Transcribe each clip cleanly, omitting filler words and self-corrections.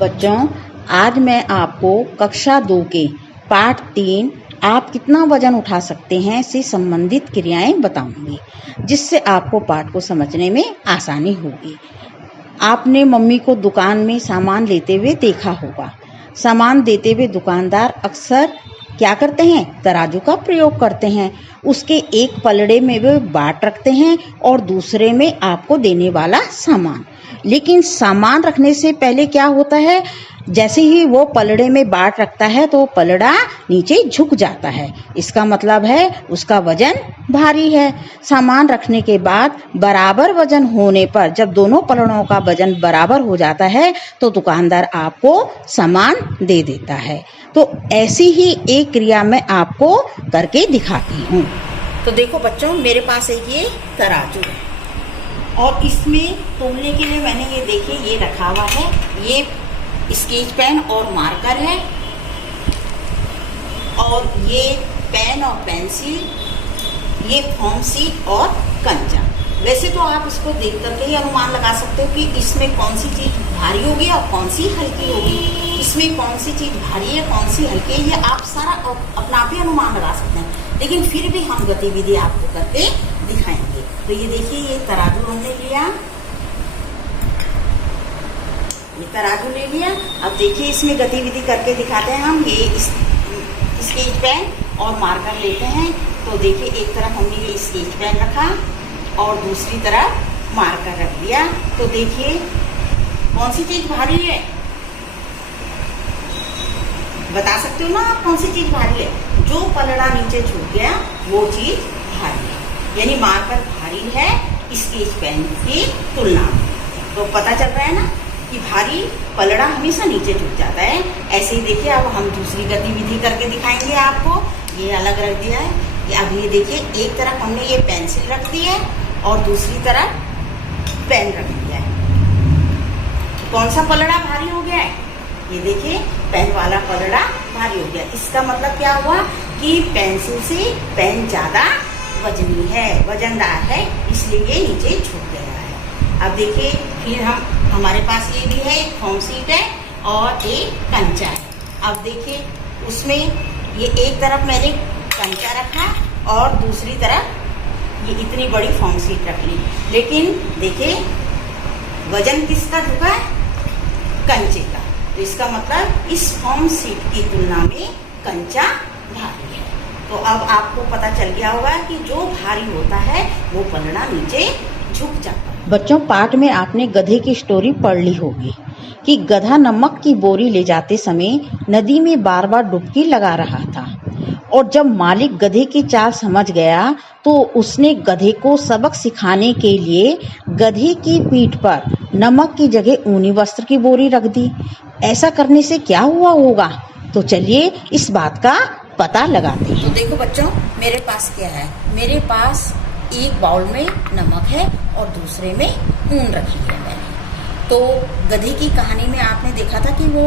बच्चों, आज मैं आपको कक्षा 2 के पाठ 3 आप कितना वजन उठा सकते हैं से संबंधित क्रियाएं बताऊंगी, जिससे आपको पाठ को समझने में आसानी होगी। आपने मम्मी को दुकान में सामान लेते हुए देखा होगा। सामान देते हुए दुकानदार अक्सर क्या करते हैं? तराजू का प्रयोग करते हैं। उसके एक पलड़े में वे बाट रखते हैं और दूसरे में आपको देने वाला सामान। लेकिन सामान रखने से पहले क्या होता है? जैसे ही वो पलड़े में बाट रखता है तो पलड़ा नीचे झुक जाता है। इसका मतलब है उसका वजन भारी है। सामान रखने के बाद बराबर वजन होने पर जब दोनों पलड़ों का वजन बराबर हो जाता है तो दुकानदार आपको सामान दे देता है। तो ऐसी ही एक क्रिया मैं आपको करके दिखाती हूँ। तो देखो बच्चों, मेरे पास एक ये तराजू है और इसमें तोलने के लिए मैंने ये देखिए ये रखा हुआ है। ये स्केच पेन और मार्कर है और ये पेन और पेंसिल, ये फोम शीट और कंचा। वैसे तो आप इसको देख करके ही अनुमान लगा सकते हो कि इसमें कौन सी चीज भारी होगी और कौन सी हल्की होगी। इसमें कौन सी चीज भारी है, कौन सी हल्की है, ये आप सारा अपना आप ही अनुमान लगा सकते हैं। लेकिन फिर भी हम गतिविधि आपको करके दिखाएंगे। तो ये देखिए, ये तराजू हमने लिया, ये तराजू ले लिया। अब देखिए इसमें गतिविधि करके दिखाते हैं हम। ये स्केच पेन और मार्कर लेते हैं। तो देखिए एक तरफ हमने ये स्केच पेन रखा और दूसरी तरफ मार्कर रख दिया। तो देखिए कौन सी चीज भारी है, बता सकते हो ना आप कौन सी चीज भारी है? जो पलड़ा नीचे झुक गया वो चीज भारी है, यानी मार्कर भारी है स्केच पेन की तुलना में। तो पता चल रहा है ना कि भारी पलड़ा हमेशा नीचे झुक जाता है। ऐसे ही देखिए अब हम दूसरी गतिविधि करके दिखाएंगे आपको। ये अलग रख दिया है। अब ये देखिए एक तरफ हमने ये पेंसिल रख दी है और दूसरी तरफ पेन रख दिया है। कौन सा पलड़ा भारी हो गया है? ये देखिए पेन वाला पलड़ा भारी हो गया। इसका मतलब क्या हुआ कि पेंसिल से पेन ज्यादा वजनी है, वजनदार है, इसलिए ये नीचे झुक गया है। अब देखिए फिर हमारे पास ये भी है, एक फोम शीट है और एक कंचा है। अब देखिए उसमें ये एक तरफ मैंने कंचा रखा और दूसरी तरफ ये इतनी बड़ी फोम शीट रख ली। लेकिन देखिए वजन किसका झुका है? कंचे का। तो इसका मतलब इस फोम शीट की तुलना में कंचा भारी है। तो अब आपको पता चल गया होगा कि जो भारी होता है वो पलड़ा नीचे झुक जाता है। बच्चों, पाठ में आपने गधे की स्टोरी पढ़ ली होगी कि गधा नमक की बोरी ले जाते समय नदी में बार बार डुबकी लगा रहा था और जब मालिक गधे की चाल समझ गया तो उसने गधे को सबक सिखाने के लिए गधे की पीठ पर नमक की जगह ऊनी वस्त्र की बोरी रख दी। ऐसा करने से क्या हुआ होगा? तो चलिए इस बात का पता लगाते हैं। तो देखो बच्चों, मेरे पास क्या है? मेरे पास एक बाउल में नमक है और दूसरे में ऊन रखी है मैंने। तो गधे की कहानी में आपने देखा था कि वो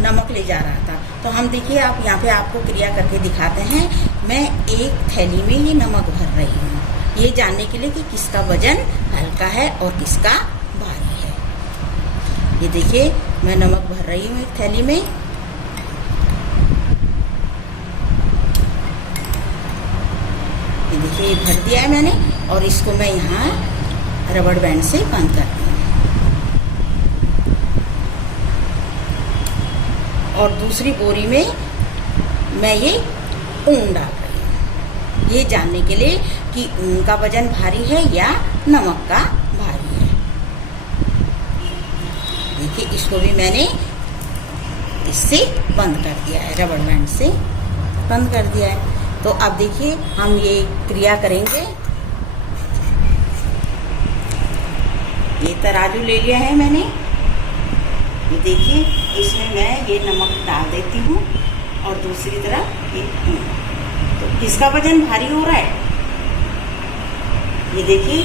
नमक ले जा रहा था। तो हम देखिए आप यहाँ पे आपको क्रिया करके दिखाते हैं। मैं एक थैली में ये नमक भर रही हूँ, ये जानने के लिए कि किसका वजन हल्का है और किसका भारी है। ये देखिए मैं नमक भर रही हूँ एक थैली में। ये देखिए ये भर दिया है मैंने और इसको मैं यहाँ रबड़ बैंड से बंद कर दूँ और दूसरी बोरी में मैं ये ऊन डाल रही हूँ, ये जानने के लिए कि ऊन का वजन भारी है या नमक का भारी है। देखिए इसको भी मैंने इससे बंद कर दिया है, रबड़ बैंड से बंद कर दिया है। तो अब देखिए हम ये क्रिया करेंगे। ये तराजू ले लिया है मैंने। ये देखिए इसमें मैं ये नमक डाल देती हूँ और दूसरी तरफ ये तो किसका वजन भारी हो रहा है? ये देखिए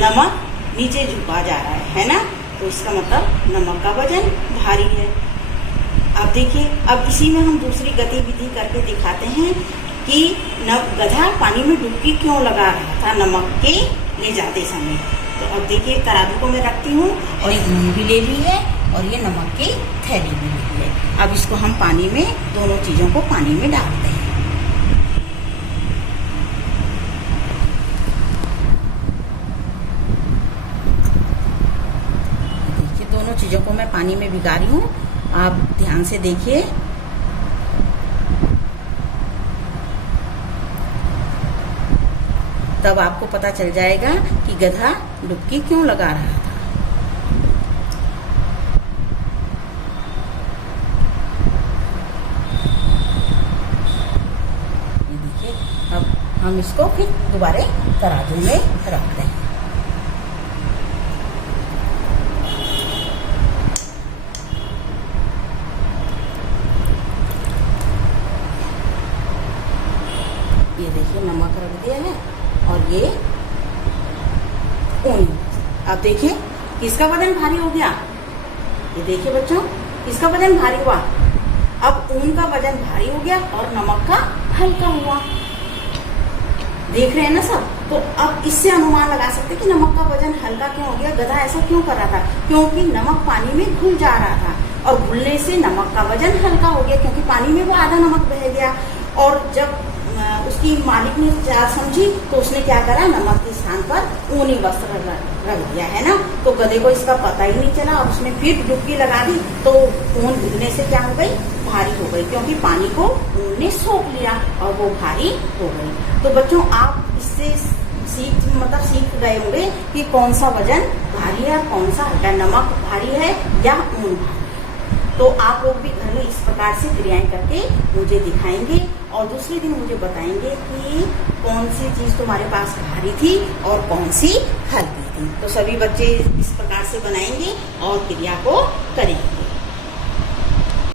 नमक नीचे झुका जा रहा है ना? तो इसका मतलब नमक का वजन भारी है। अब देखिए अब इसी में हम दूसरी गतिविधि करके दिखाते हैं कि गधा पानी में डुबकी क्यों लगा रहा था नमक के ले जाते समय। तो अब देखिए तराजू को मैं रखती हूँ और एक मूंग भी ले ली है और ये नमक की थैली भी ली है। अब इसको हम पानी में, दोनों चीज़ों को पानी में डालते हैं। देखिए दोनों चीज़ों को मैं पानी में भिगा रही हूँ, आप ध्यान से देखिए। तब आपको पता चल जाएगा कि गधा डुबकी क्यों लगा रहा था। ये देखिए, अब हम इसको फिर दोबारा तराजू में रखते हैं। ये देखिए नमक रख दिया है और ये ऊन। अब देखिए किसका वजन भारी हो गया। ये देखिए बच्चों, किसका वजन भारी हुआ। अब ऊन का वजन भारी हो गया और नमक का हल्का हुआ। देख रहे हैं ना सब। तो अब इससे अनुमान लगा सकते हैं कि नमक का वजन हल्का क्यों हो गया। गधा ऐसा क्यों कर रहा था, क्योंकि नमक पानी में घुल जा रहा था और घुलने से नमक का वजन हल्का हो गया, क्योंकि पानी में वो आधा नमक बह गया। और जब उसकी मालिक ने चाल समझी तो उसने क्या करा, नमक के स्थान पर ऊनी वस्त्र रख दिया, है ना। तो गधे को इसका पता ही नहीं चला और उसने फिर डुबकी लगा दी तो ऊन गिरने से क्या हो गई, भारी हो गई, क्योंकि पानी को ऊन ने सोख लिया और वो भारी हो गई। तो बच्चों आप इससे सीख गए होंगे कि कौन सा वजन भारी है और कौन सा हल्का। नमक भारी है या ऊन भारी। तो आप लोग भी घर में इस प्रकार से क्रियाएं करके मुझे दिखाएंगे और दूसरे दिन मुझे बताएंगे कि कौन सी चीज तुम्हारे पास भारी थी और कौन सी हल्की थी। तो सभी बच्चे इस प्रकार से बनाएंगे और क्रिया को करेंगे।